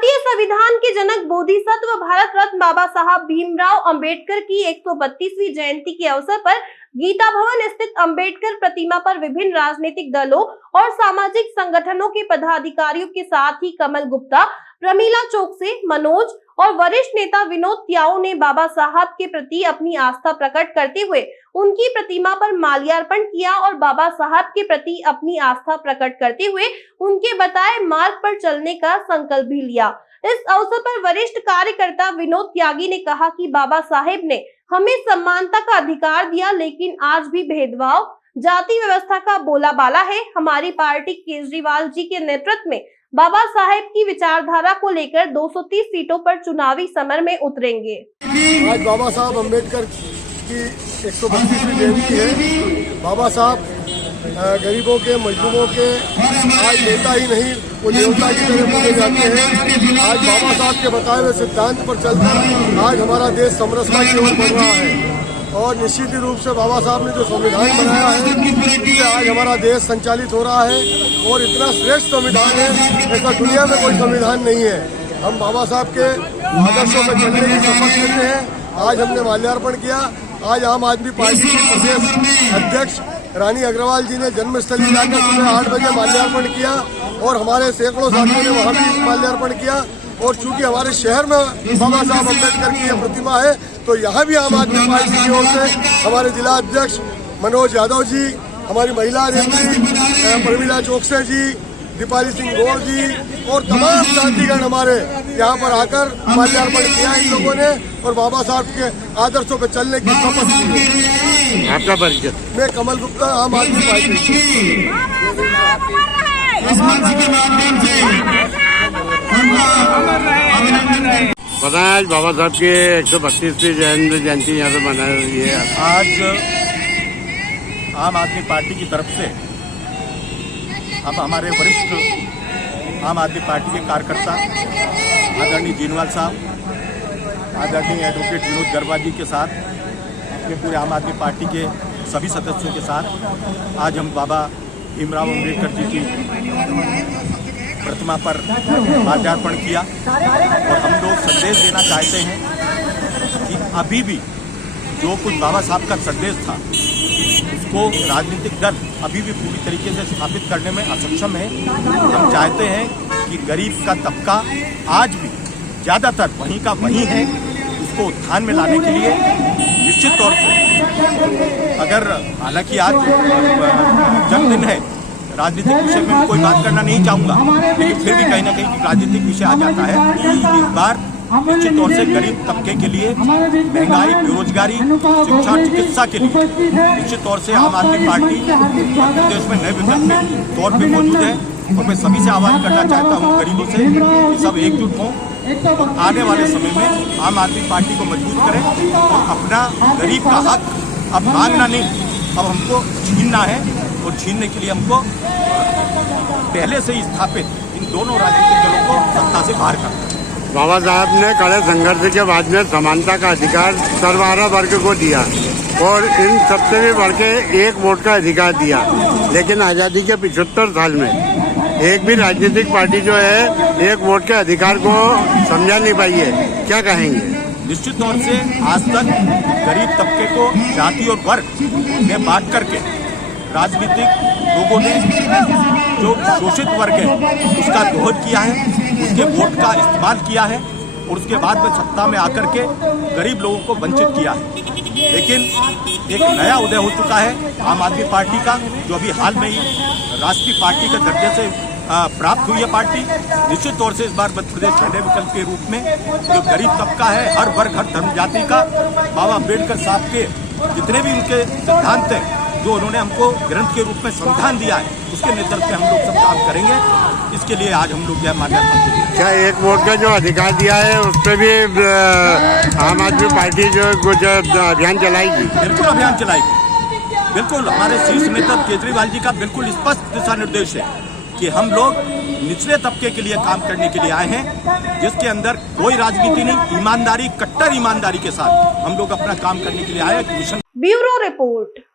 भारतीय संविधान के जनक बोधिसत्व भारत रत्न बाबा साहब भीमराव अंबेडकर की 132वीं जयंती के अवसर पर गीता भवन स्थित अंबेडकर प्रतिमा पर विभिन्न राजनीतिक दलों और सामाजिक संगठनों के पदाधिकारियों के साथ ही कमल गुप्ता, प्रमीला चोकसे, मनोज और वरिष्ठ नेता विनोद त्याऊ ने बाबा साहब के प्रति अपनी आस्था प्रकट करते हुए उनकी प्रतिमा पर माल्यार्पण किया और बाबा साहब के प्रति अपनी आस्था प्रकट करते हुए उनके बताए मार्ग पर चलने का संकल्प भी लिया। इस अवसर पर वरिष्ठ कार्यकर्ता विनोद त्यागी ने कहा कि बाबा साहेब ने हमें समानता का अधिकार दिया, लेकिन आज भी भेदभाव, जाति व्यवस्था का बोलाबाला है। हमारी पार्टी केजरीवाल जी के नेतृत्व में बाबा साहेब की विचारधारा को लेकर 230 सीटों पर चुनावी समर में उतरेंगे। आज बाबा साहब अम्बेडकर की 132वीं जयंती है। बाबा साहब गरीबों के, मजदूरों के आज नेता ही नहीं, वो देवता की तरह माने जाते हैं। आज बाबा साहब के बताए हुए सिद्धांत पर चलकर आज हमारा देश समरसता की ओर बढ़ रहा है और निश्चित रूप से बाबा साहब ने जो संविधान बनाया है उससे आज हमारा देश संचालित हो रहा है और इतना श्रेष्ठ संविधान है, ऐसा दुनिया में कोई संविधान नहीं है। हम बाबा साहब के आदर्शों पर चलने की शपथ लेते हैं। आज हमने माल्यार्पण किया। आज आम आदमी पार्टी के प्रदेश अध्यक्ष रानी अग्रवाल जी ने जन्मस्थली जाकर सुबह 8 बजे माल्यार्पण किया और हमारे सैकड़ों साथियों ने वहाँ भी माल्यार्पण किया। और चूंकि हमारे शहर में बाबा साहब अम्बेडकर की यह प्रतिमा है, तो यहाँ भी आम आदमी पार्टी की ओर से हमारे जिला अध्यक्ष मनोज यादव जी, हमारी महिला नेत्री प्रमीला चोकसे जी, दीपाली सिंह गौर जी और तमाम साथीगण हमारे यहाँ पर आकर माल्यार्पण किया इन लोगों ने और बाबा साहब के आदर्शों पर चलने की शपथ ली। आपका परिचय? मैं कमल गुप्ता, आम आदमी पार्टी। पता है आज बाबा साहब की 132वीं जयंती यहाँ पे मना रही है। आज आम आदमी पार्टी की तरफ से अब हमारे वरिष्ठ आम आदमी पार्टी के कार्यकर्ता आदरणीय जीनवाल साहब, आदरणीय एडवोकेट विनोद गर्वा जी के साथ अपने पूरे आम आदमी पार्टी के सभी सदस्यों के साथ आज हम बाबा भीमराव अंबेडकर जी की प्रतिमा पर माल्यार्पण किया और हम लोग संदेश देना चाहते हैं कि अभी भी जो कुछ बाबा साहब का संदेश था उसको राजनीतिक दल अभी भी पूरी तरीके से स्थापित करने में असक्षम है। हम चाहते हैं कि गरीब का तबका आज भी ज़्यादातर वहीं का वहीं है, उसको उत्थान में लाने के लिए निश्चित तौर से अगर हालांकि आज जन्मदिन है, राजनीतिक विषय में कोई बात करना नहीं चाहूँगा, लेकिन फिर भी कहीं ना कहीं राजनीतिक विषय आ जाता है। इस बार निश्चित तौर से गरीब तबके के लिए महंगाई, बेरोजगारी, शिक्षा, चिकित्सा के लिए निश्चित तौर से आम आदमी पार्टी प्रदेश में नए विकल्प के तौर पे मौजूद है और मैं सभी से आह्वान करना चाहता हूँ गरीबों से कि सब एकजुट हों और आने वाले समय में आम आदमी पार्टी को मजबूत करें और अपना गरीब का हक अब मांगना नहीं, अब हमको छीनना है और छीनने के लिए हमको पहले से ही स्थापित इन दोनों राजनीतिक दलों को सत्ता से बाहर करना। बाबा साहब ने कड़े संघर्ष के बाद में समानता का अधिकार सर्वहारा वर्ग को दिया और इन सबसे भी बढ़ के एक वोट का अधिकार दिया, लेकिन आज़ादी के 75 साल में एक भी राजनीतिक पार्टी जो है एक वोट के अधिकार को समझा नहीं पाई है। क्या कहेंगे? निश्चित तौर से आज तक गरीब तबके को जाति और वर्ग में बांट करके राजनीतिक लोगों ने जो शोषित वर्ग है उसका दोहन किया है, उसके वोट का इस्तेमाल किया है और उसके बाद में सत्ता में आकर के गरीब लोगों को वंचित किया है। लेकिन एक नया उदय हो चुका है आम आदमी पार्टी का, जो अभी हाल में ही राष्ट्रीय पार्टी के दर्जे से प्राप्त हुई है पार्टी। निश्चित तौर से इस बार मध्य प्रदेश में नए विकल्प के रूप में जो गरीब तबका है, हर वर्ग, हर धर्म जाति का, बाबा अम्बेडकर साहब के जितने भी उनके सिद्धांत हैं जो उन्होंने हमको ग्रंथ के रूप में संविधान दिया है, उसके नेतृत्व में हम लोग सब काम करेंगे। इसके लिए आज हम लोग यह माल्यार्पण करेंगे। क्या एक वोट का जो अधिकार दिया है उस पर भी आम आदमी पार्टी जो कुछ अभियान चलाएगी? बिल्कुल अभियान चलाएगी। बिल्कुल हमारे शीर्ष नेता केजरीवाल जी का बिल्कुल स्पष्ट दिशा निर्देश है कि हम लोग निचले तबके के लिए काम करने के लिए आए हैं, जिसके अंदर कोई राजनीति नहीं, ईमानदारी, कट्टर ईमानदारी के साथ हम लोग अपना काम करने के लिए आए हैं। Bureau report.